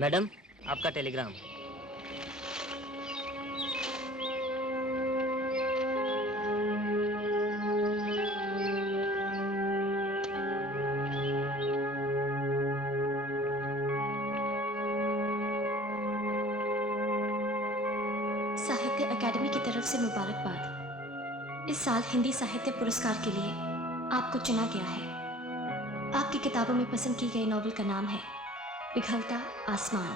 Madam, आपका Telegram. साहित्य अकादमी की तरफ से मुबारकबाद। इस साल हिंदी साहित्य पुरस्कार के लिए आपको चुना गया है। आपकी किताबों में पसंद की गई नॉवेल का नाम है पिघलता आसमान।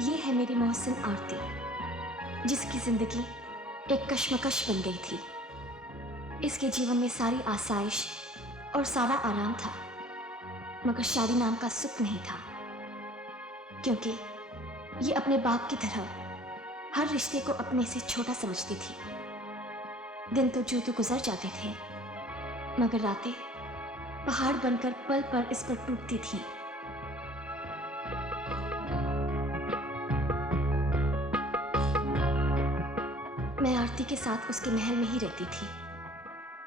ये है मेरी मोहसिन आरती, जिसकी जिंदगी एक कश्मकश बन गई थी। इसके जीवन में सारी आसाइश और सारा आराम था, मगर शादी नाम का सुख नहीं था, क्योंकि ये अपने बाप की तरह हर रिश्ते को अपने से छोटा समझती थी। दिन तो यूं तो गुजर जाते थे, मगर रातें पहाड़ बनकर पल पल इस पर टूटती थीं। मैं आरती के साथ उसके महल में ही रहती थी।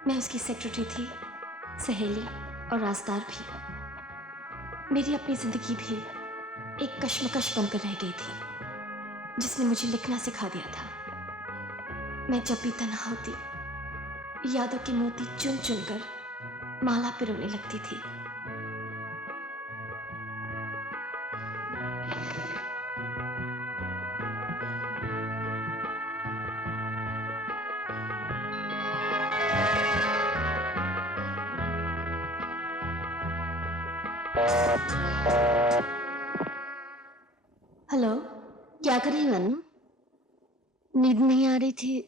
मैं उसकी सेक्रेटरी थी, सहेली और राजदार भी। मेरी अपनी जिंदगी भी एक कश्मकश बनकर रह गई थी, जिसने मुझे लिखना सिखा दिया था। मैं जब भी तन्हा होती, यादों की मोती चुन चुन कर माला पिरोने लगती थी। हेलो, क्या कर रही हो अनु? नींद नहीं आ रही थी,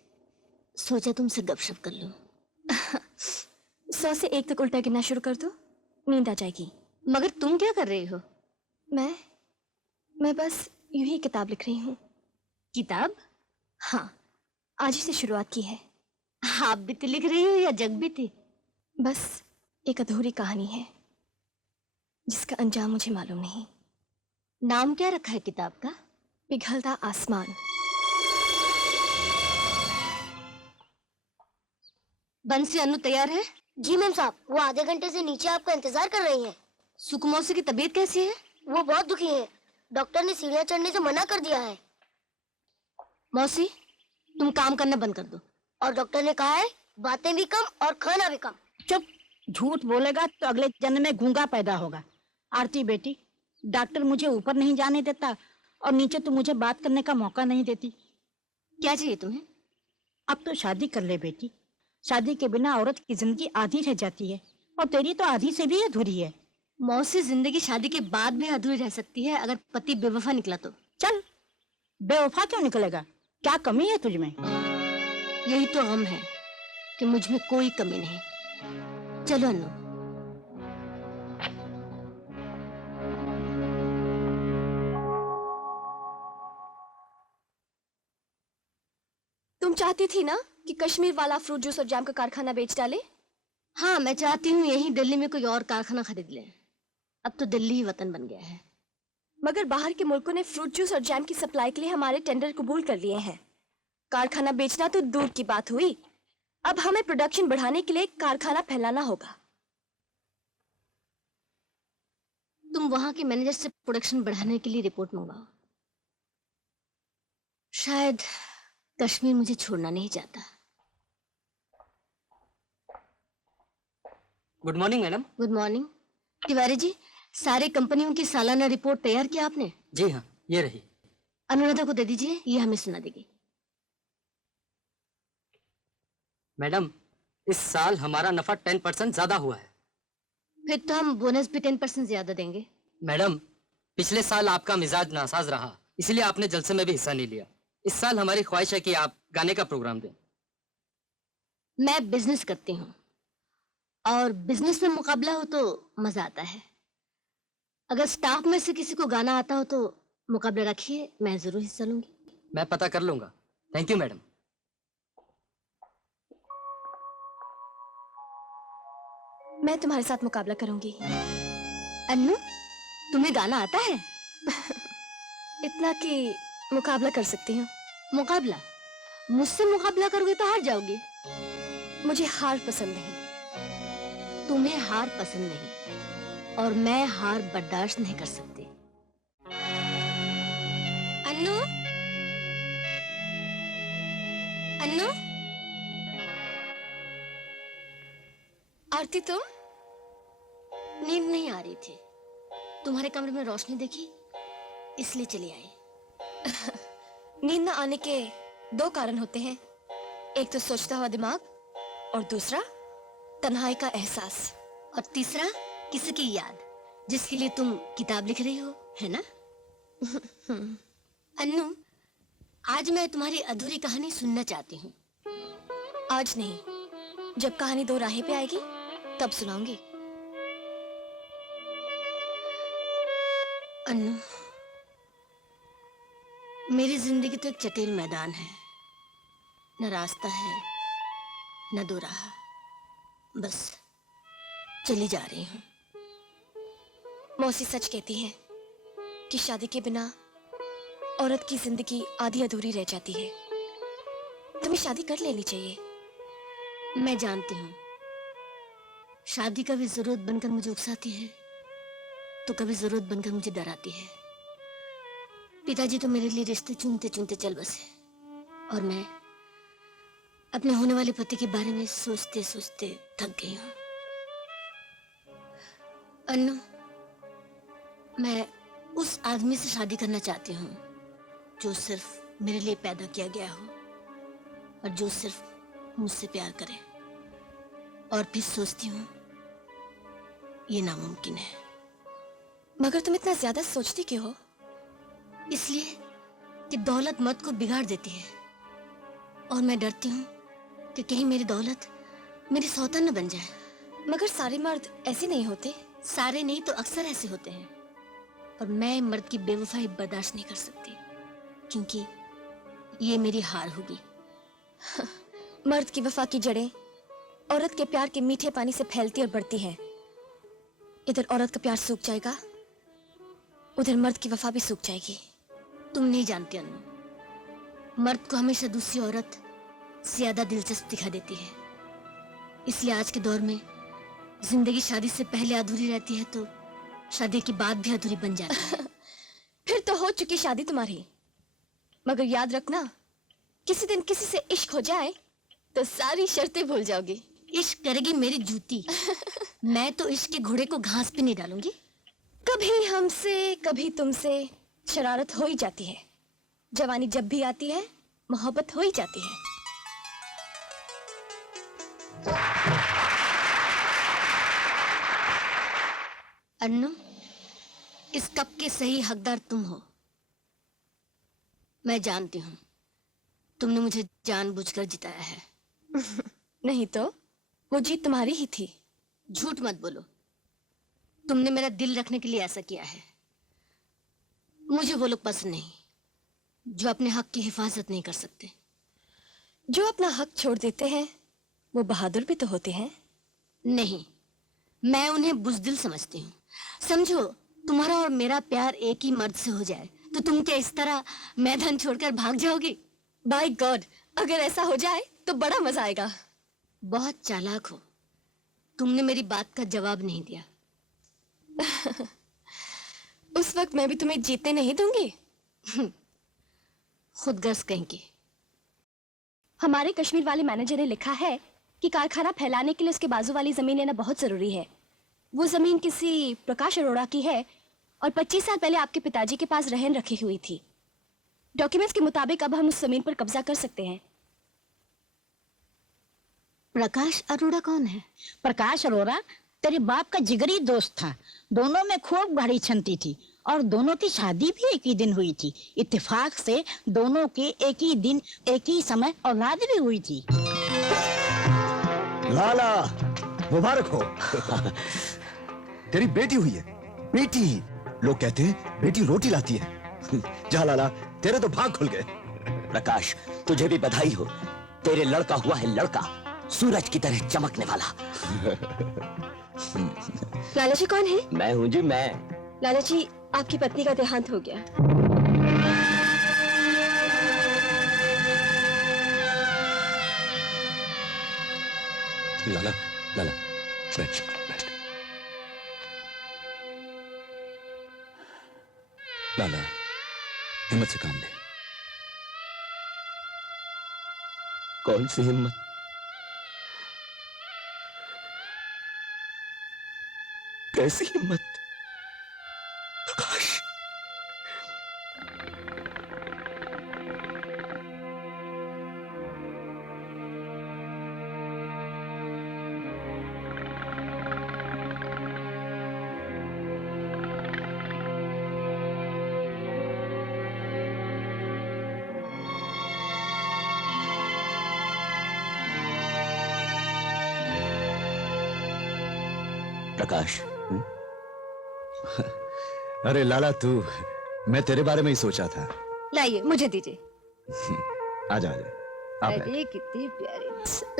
सोचा तुमसे गपशप कर लूं। 100 से 1 तक उल्टा गिनना शुरू कर दो, नींद आ जाएगी। मगर तुम क्या कर रही हो? मैं बस यूं ही किताब लिख रही हूँ। किताब? हाँ, आज ही से शुरुआत की है। आप भी तो लिख रही हो या जग भी थी? बस एक अधूरी कहानी है, जिसका अंजाम मुझे मालूम नहीं। नाम क्या रखा है किताब का? पिघलता आसमान। बंसी, अनु तैयार है? जी मैम साहब, वो आधे घंटे से नीचे आपका इंतजार कर रही हैं। सुकुमौसी की तबीयत कैसी है? वो बहुत दुखी है, डॉक्टर ने सीढ़ियाँ चढ़ने से मना कर दिया है। मौसी, तुम काम करना बंद कर दो। और डॉक्टर ने कहा है बातें भी कम और खाना भी कम। चुप, झूठ बोलेगा तो अगले जन्म में गूंगा पैदा होगा। आरती बेटी, डॉक्टर मुझे ऊपर नहीं जाने देता और नीचे तो मुझे बात करने का मौका नहीं देती। क्या चाहिए तुम्हें? अब तो शादी कर ले बेटी। शादी के बिना औरत की जिंदगी आधी रह जाती है, और तेरी तो आधी से भी अधूरी है। मौसी, जिंदगी शादी के बाद भी अधूरी रह सकती है अगर पति बेवफा निकला तो। चल, बेवफा क्यों निकलेगा? क्या कमी है तुझमें? यही तो गम है कि मुझ में कोई कमी नहीं। चलो अनु। तुम चाहती थी ना कि कश्मीर वाला फ्रूट जूस और जैम का कारखाना बेच डाले? हाँ, मैं चाहती हूँ यही दिल्ली में कोई और कारखाना खरीद ले। अब तो दिल्ली ही वतन बन गया है। मगर बाहर के मुल्कों ने फ्रूट जूस और जैम की सप्लाई के लिए हमारे टेंडर कबूल कर लिए हैं। कारखाना बेचना तो दूर की बात हुई, अब हमें प्रोडक्शन बढ़ाने के लिए कारखाना फैलाना होगा। तुम वहां के मैनेजर से प्रोडक्शन बढ़ाने के लिए रिपोर्ट मंगवाओ। शायद कश्मीर मुझे छोड़ना नहीं चाहता। Good morning madam. Good morning. Tiwari ji, सारे कंपनियों की सालाना रिपोर्ट तैयार किया आपने? जी हाँ, ये रही। अनुराधा को दे दीजिए, ये हमें सुना देगी। मैडम, इस साल हमारा नफा 10% ज्यादा हुआ है। फिर तो हम बोनस भी 10% ज्यादा देंगे। मैडम, पिछले साल आपका मिजाज नासाज रहा, इसलिए आपने जलसे में भी हिस्सा नहीं लिया। इस साल हमारी ख्वाहिश है कि आप गाने का प्रोग्राम दें। मैं बिजनेस करती हूँ, और बिजनेस में मुकाबला हो तो मजा आता है। अगर स्टाफ में से किसी को गाना आता हो तो मुकाबला रखिए, मैं जरूर हिस्सा लूंगी। मैं पता कर लूंगा। Thank you madam. मैं तुम्हारे साथ मुकाबला करूंगी। अन्नू, तुम्हें गाना आता है? इतना कि मुकाबला कर सकती हूँ। मुकाबला? मुझसे मुकाबला करोगे तो हार जाओगे। मुझे हार पसंद नहीं। तुम्हें हार पसंद नहीं और मैं हार बर्दाश्त नहीं कर सकती। अन्नू, अन्नू, आरती तुम? नींद नहीं आ रही थी, तुम्हारे कमरे में रोशनी देखी इसलिए चली आई। नींद न आने के दो कारण होते हैं, एक तो सोचता हुआ दिमाग और दूसरा तन्हाई का एहसास। और तीसरा किसी की याद जिसके लिए तुम किताब लिख रही हो, है ना? अन्नू, आज मैं तुम्हारी अधूरी कहानी सुनना चाहती हूँ। आज नहीं, जब कहानी दो राहें पे आएगी तब सुनाऊंगी। अन्नू, मेरी जिंदगी तो एक चटेल मैदान है, न रास्ता है न दो राह, बस चली जा रही हूँ। मौसी सच कहती है कि शादी के बिना औरत की जिंदगी आधी अधूरी रह जाती है। तुम्हें शादी कर लेनी चाहिए। मैं जानती हूँ, शादी कभी जरूरत बनकर मुझे उकसाती है तो कभी जरूरत बनकर मुझे डराती है। पिताजी तो मेरे लिए रिश्ते चुनते चुनते चल बसे और मैं अपने होने वाले पति के बारे में सोचते सोचते थक गई हूँ। अन्नू, मैं उस आदमी से शादी करना चाहती हूँ जो सिर्फ मेरे लिए पैदा किया गया हो और जो सिर्फ मुझसे प्यार करे। और फिर सोचती हूँ ये नामुमकिन है। मगर तुम इतना ज्यादा सोचती क्यों हो? इसलिए कि दौलत मर्द को बिगाड़ देती है और मैं डरती हूँ कि कहीं मेरी दौलत मेरी सौतन न बन जाए। मगर सारे मर्द ऐसे नहीं होते। सारे नहीं तो अक्सर ऐसे होते हैं और मैं मर्द की बेवफाई बर्दाश्त नहीं कर सकती क्योंकि ये मेरी हार होगी। मर्द की वफा की जड़ें औरत के प्यार के मीठे पानी से फैलती और बढ़ती हैं। इधर औरत का प्यार सूख जाएगा, उधर मर्द की वफा भी सूख जाएगी। तुम नहीं जानती अन्नू, मर्द को हमेशा दूसरी औरत ज्यादा दिलचस्प दिखा देती है। इसलिए आज के दौर में जिंदगी शादी से पहले अधूरी रहती है तो शादी के बाद भी अधूरी बन जाती है। फिर तो हो चुकी शादी तुम्हारी। मगर याद रखना, किसी दिन किसी से इश्क हो जाए तो सारी शर्तें भूल जाओगी। इश्क करेगी मेरी जूती। मैं तो इश्क के घोड़े को घास पे नहीं डालूंगी। कभी हमसे कभी तुमसे शरारत हो ही जाती है। जवानी जब भी आती है मोहब्बत हो ही जाती है। अन्नू, इस कप के सही हकदार तुम हो। मैं जानती हूँ तुमने मुझे जानबूझकर जिताया है। नहीं तो वो जीत तुम्हारी ही थी। झूठ मत बोलो, तुमने मेरा दिल रखने के लिए ऐसा किया है। मुझे वो लोग पसंद नहीं जो अपने हक की हिफाजत नहीं कर सकते। जो अपना हक छोड़ देते हैं वो बहादुर भी तो होते हैं। नहीं, मैं उन्हें बुज़दिल समझती हूँ। समझो, तुम्हारा और मेरा प्यार एक ही मर्द से हो जाए तो तुम क्या इस तरह मैदान छोड़कर भाग जाओगी? बाय गॉड, अगर ऐसा हो जाए तो बड़ा मजा आएगा। बहुत चालाक हो, तुमने मेरी बात का जवाब नहीं दिया। उस वक्त मैं भी तुम्हें जीतने नहीं दूंगी। खुद गर्ज कहेंगी। हमारे कश्मीर वाले मैनेजर ने लिखा है कि कारखाना फैलाने के लिए उसके बाजू वाली जमीन लेना बहुत जरूरी है। वो जमीन किसी प्रकाश अरोड़ा की है और 25 साल पहले आपके पिताजी के पास रहन रखी हुई थी। डॉक्यूमेंट्स के मुताबिक अब हम उस जमीन पर कब्जा कर सकते हैं। प्रकाश अरोड़ा कौन है? प्रकाश अरोड़ा तेरे बाप का जिगरी दोस्त था। दोनों में खूब गाड़ी छनती थी और दोनों की शादी भी एक ही दिन हुई थी। इत्तेफाक से दोनों के एक ही दिन एक ही समय औलाद भी हुई थी। लाला मुबारक हो। तेरी बेटी हुई है। बेटी, लोग कहते हैं बेटी रोटी लाती है। जा लाला, तेरे तो भाग खुल गए। प्रकाश, तुझे भी बधाई हो। तेरे लड़का हुआ है लड़का, सूरज की तरह चमकने वाला। लाला जी कौन है? मैं हूँ जी, मैं। लाला जी, आपकी पत्नी का देहांत हो गया। लाला, लाला, बैठ, बैठ। लाला, हिम्मत से काम ले। कौन सी हिम्मत? कैसी हिम्मत? प्रकाश, प्रकाश। अरे लाला, तू, मैं तेरे बारे में ही सोचा था। लाइए, मुझे दीजिए। आजा, आजा। आप बैठ। अरे कितनी प्यारी।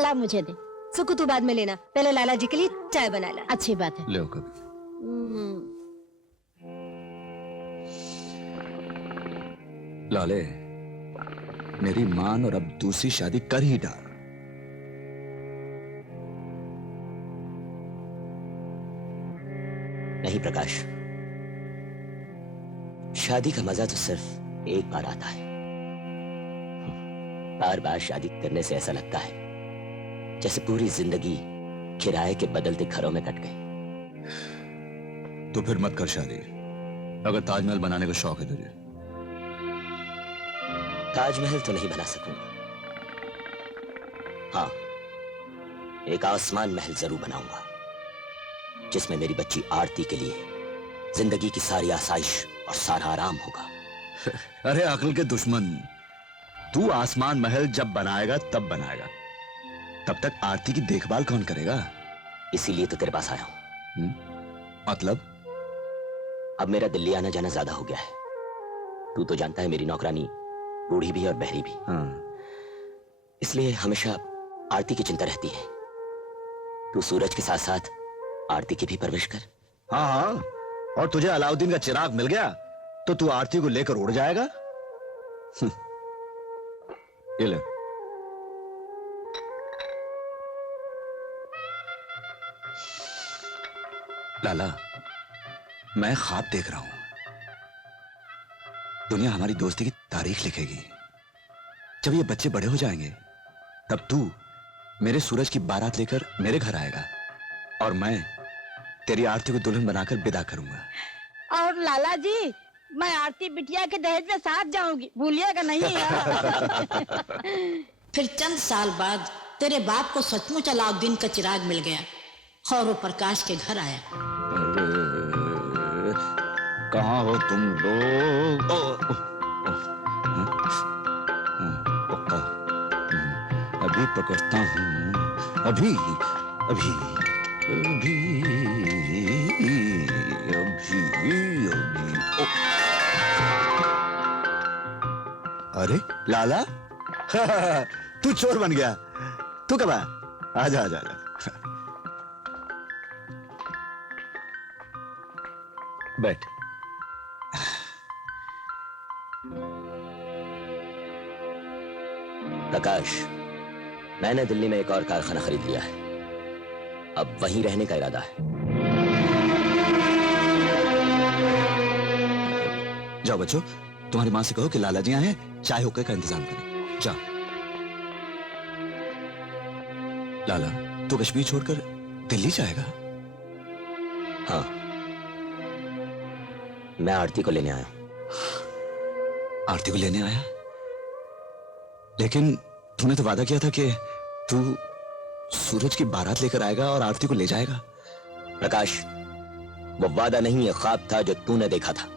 ला मुझे दे। सुकु तू बाद में लेना, पहले लाला जी के लिए चाय बना ला। अच्छी बात है। ले कभी। लाले, मेरी मान और अब दूसरी शादी कर ही डाल। नहीं प्रकाश, शादी का मजा तो सिर्फ एक बार आता है। बार बार शादी करने से ऐसा लगता है जैसे पूरी जिंदगी किराए के बदलते घरों में कट गई। तो फिर मत कर शादी, अगर ताजमहल बनाने का शौक है तुझे। ताजमहल तो नहीं बना सकूंगा, हाँ एक आसमान महल जरूर बनाऊंगा जिसमें मेरी बच्ची आरती के लिए जिंदगी की सारी आसाइश और सारा आराम होगा। अरे अक्ल के दुश्मन, तू आसमान महल जब बनाएगा तब बनाएगा, तब तक आरती की देखभाल कौन करेगा? इसीलिए तो तेरे पास आया हूं। मतलब? अब मेरा दिल्ली आना जाना ज्यादा हो गया है। तू तो जानता है मेरी नौकरानी बूढ़ी भी और बहरी भी। हाँ। इसलिए हमेशा आरती की चिंता रहती है। तू सूरज के साथ साथ आरती की भी परवरिश कर। हाँ हाँ, और तुझे अलाउद्दीन का चिराग मिल गया तो तू आरती को लेकर उड़ जाएगा। ये ले। लाला, मैं ख्वाब देख रहा हूं, दुनिया हमारी दोस्ती की तारीख लिखेगी। जब ये बच्चे बड़े हो जाएंगे तब तू मेरे सूरज की बारात लेकर मेरे घर आएगा और मैं तेरी आरती को दुल्हन बनाकर विदा करूंगा। और लाला जी, मैं आरती बिटिया के दहेज में साथ जाऊंगी, भूलिएगा नहीं। फिर चंद साल बाद तेरे बाप को सचमुच अलाउद्दीन का चिराग मिल गया और वो प्रकाश के घर आया। कहाँ हो तुम लोग? अभी पकड़ता हूँ, अभी अभी अभी अभी अभी। अरे लाला, तू चोर बन गया। तू कब आया? आजा आजा आजा। बैठ। प्रकाश, मैंने दिल्ली में एक और कारखाना खरीद लिया है, अब वहीं रहने का इरादा है। जाओ बच्चों, तुम्हारी माँ से कहो कि लाला जी आए हैं, चाय होकर का इंतजाम करें। जाओ। लाला, तू कश्मीर छोड़कर दिल्ली जाएगा? हाँ, मैं आरती को लेने आया। आरती को लेने आया? लेकिन तूने तो वादा किया था कि तू सूरज की बारात लेकर आएगा और आरती को ले जाएगा। प्रकाश, वो वादा नहीं है, ख्वाब था जो तूने देखा था।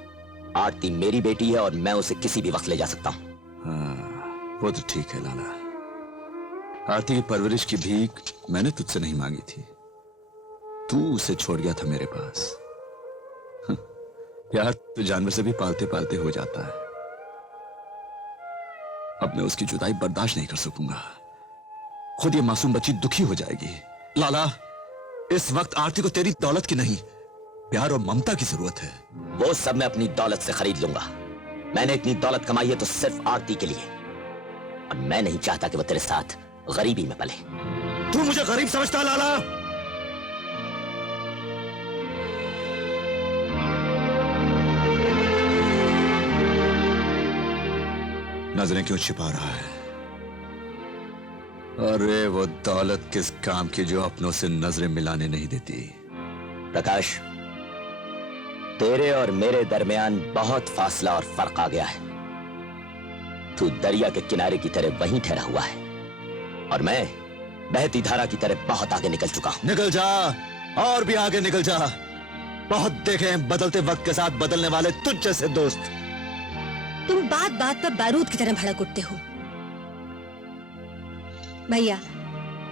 आरती मेरी बेटी है और मैं उसे किसी भी वक्त ले जा सकता हूं। हाँ, वो तो ठीक है लाला। आरती की परवरिश की भीख मैंने तुझसे नहीं मांगी थी, तू उसे छोड़ गया था मेरे पास। यार, तो जानवर से भी पालते पालते हो जाता है। अब मैं उसकी जुदाई बर्दाश्त नहीं कर सकूंगा। खुद ये मासूम बच्ची दुखी हो जाएगी। लाला, इस वक्त आरती को तेरी दौलत की नहीं, प्यार और ममता की जरूरत है। वो सब मैं अपनी दौलत से खरीद लूंगा। मैंने इतनी दौलत कमाई है तो सिर्फ आरती के लिए, और मैं नहीं चाहता कि वो तेरे साथ गरीबी में पले। तू मुझे गरीब समझता है लाला? नजरें क्यों छिपा रहा है? अरे वो दौलत किस काम की जो अपनों से नजरें मिलाने नहीं देती। प्रकाश, तेरे और मेरे दरमियान बहुत फासला और फर्क आ गया है। तू दरिया के किनारे की तरह वहीं ठहरा हुआ है, और मैं बहती धारा की तरह बहुत आगे निकल चुका हूं। निकल जा, और भी आगे निकल जा। बहुत देखे हैं बदलते वक्त के साथ बदलने वाले तुझ जैसे दोस्त। तुम बात बात पर बारूद की तरह भड़क उठते हो। भैया,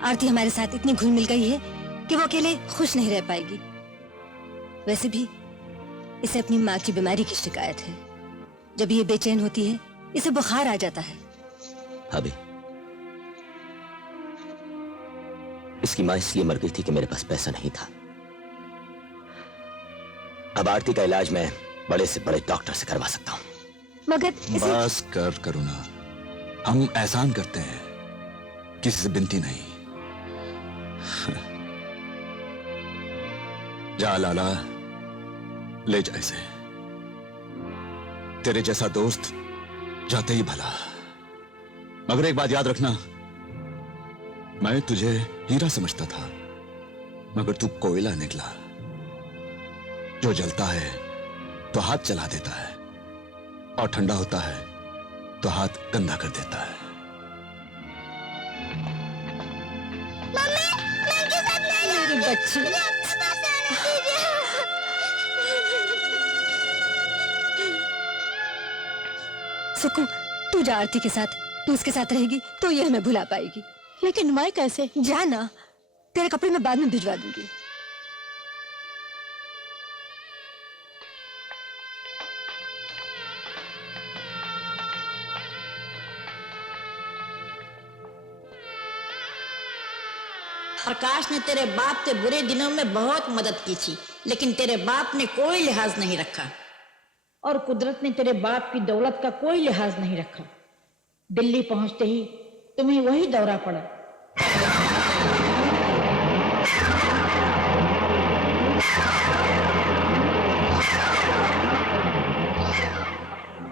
आरती हमारे साथ इतनी घुल मिल गई है कि वो अकेले खुश नहीं रह पाएगी। वैसे भी इसे अपनी माँ की बीमारी की शिकायत है। जब ये बेचैन होती है, इसे बुखार आ जाता है। अभी इसकी माँ इसलिए मर गई थी कि मेरे पास पैसा नहीं था। अब आरती का इलाज मैं बड़े से बड़े डॉक्टर से करवा सकता हूँ। मगर बस कर करुणा, हम एहसान करते हैं, किसी से बिनती नहीं। जा लाला, ले जा इसे। तेरे जैसा दोस्त जाते ही भला। मगर एक बात याद रखना, मैं तुझे हीरा समझता था, मगर तू कोयला निकला। जो जलता है तो हाथ जला देता है, और ठंडा होता है तो हाथ गंदा कर देता है। मेरी बच्ची, सुकू, तू जा आरती के साथ। तू उसके साथ रहेगी तो ये हमें भुला पाएगी। लेकिन मैं कैसे? जा ना, तेरे कपड़े मैं बाद में भिजवा दूंगी। प्रकाश ने तेरे बाप के बुरे दिनों में बहुत मदद की थी, लेकिन तेरे बाप ने कोई लिहाज नहीं रखा, और कुदरत ने तेरे बाप की दौलत का कोई लिहाज नहीं रखा। दिल्ली पहुंचते ही तुम्हें वही दौरा पड़ा।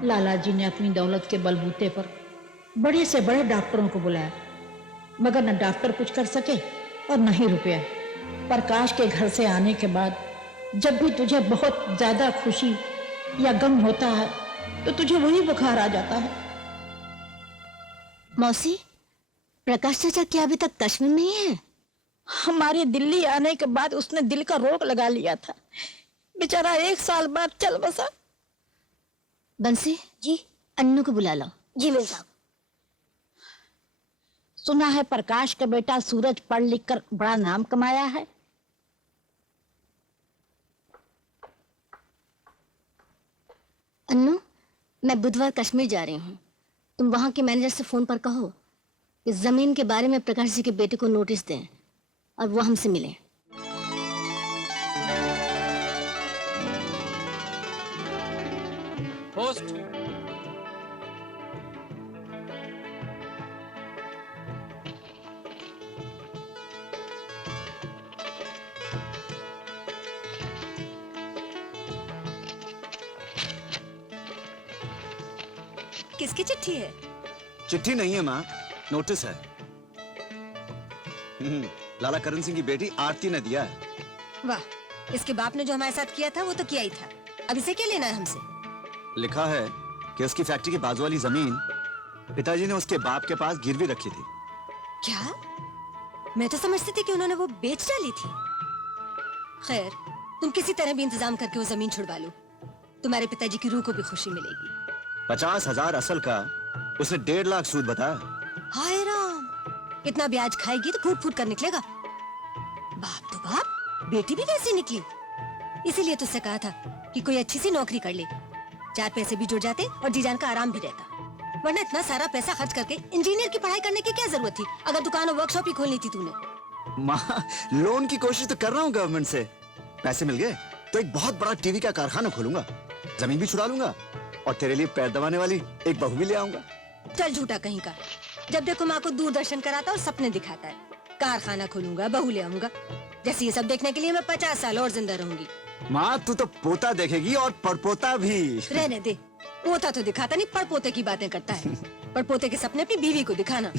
लाला जी ने अपनी दौलत के बलबूते पर बड़े से बड़े डॉक्टरों को बुलाया, मगर न डॉक्टर कुछ कर सके और न ही रुपया। प्रकाश के घर से आने के बाद जब भी तुझे बहुत ज्यादा खुशी या गम होता है तो तुझे वही बुखार आ जाता है। मौसी, प्रकाश चाचा क्या अभी तक कश्मीर में ही है? हमारे दिल्ली आने के बाद उसने दिल का रोग लगा लिया था। बेचारा 1 साल बाद चल बसा। बंसी जी अन्नू को बुला लो। जी मेम साहब। सुना है प्रकाश का बेटा सूरज पढ़ लिख कर बड़ा नाम कमाया है। अन्नू, मैं बुधवार कश्मीर जा रही हूँ। तुम वहां के मैनेजर से फोन पर कहो कि जमीन के बारे में प्रकाश जी के बेटे को नोटिस दें और वो हमसे मिलें। पोस्ट। किसकी चिट्ठी है? चिट्ठी नहीं है माँ, नोटिस है। लाला करण सिंह की बेटी आरती ने दिया है। वाह, इसके बाप ने जो हमारे साथ किया था वो तो किया ही था। अब इसे क्या लेना है हमसे? लिखा है कि उसकी फैक्ट्री के बाजू वाली जमीन पिताजी ने उसके बाप के पास गिरवी रखी थी। क्या? मैं तो समझती थी कि उन्होंने वो बेच डाली थी। खैर, तुम किसी तरह भी इंतजाम करके वो जमीन छुड़वा लो। तुम्हारे पिताजी की रूह को भी खुशी मिलेगी। 50,000 असल का उसने 1.5 लाख सूद बताया। हाय राम, इतना ब्याज खाएगी तो फूट फूट कर निकलेगा। बाप तो बाप, बेटी भी वैसी निकली। इसीलिए तुझसे कहा था कि कोई अच्छी सी नौकरी कर ले, 4 पैसे भी जुड़ जाते और जी जान का आराम भी रहता। वरना इतना सारा पैसा खर्च करके इंजीनियर की पढ़ाई करने की क्या जरूरत थी, अगर दुकान और वर्कशॉप ही खोलनी थी तूने। माँ, लोन की कोशिश तो कर रहा हूँ गवर्नमेंट से। पैसे मिल गए तो एक बहुत बड़ा टीवी का कारखाना खोलूंगा, जमीन भी छुड़ा लूंगा और तेरे लिए पैर दबाने वाली एक बहू भी ले आऊंगा। चल झूठा कहीं का, जब देखो माँ को दूरदर्शन कराता और सपने दिखाता है। कारखाना खोलूंगा, बहू ले आऊंगा, जैसे ये सब देखने के लिए मैं 50 साल और जिंदा रहूंगी। माँ, तू तो पोता देखेगी और परपोता भी। रहने दे, पोता तो दिखाता नहीं, पड़पोते की बातें करता है। पड़पोते के सपने अपनी बीवी को दिखाना।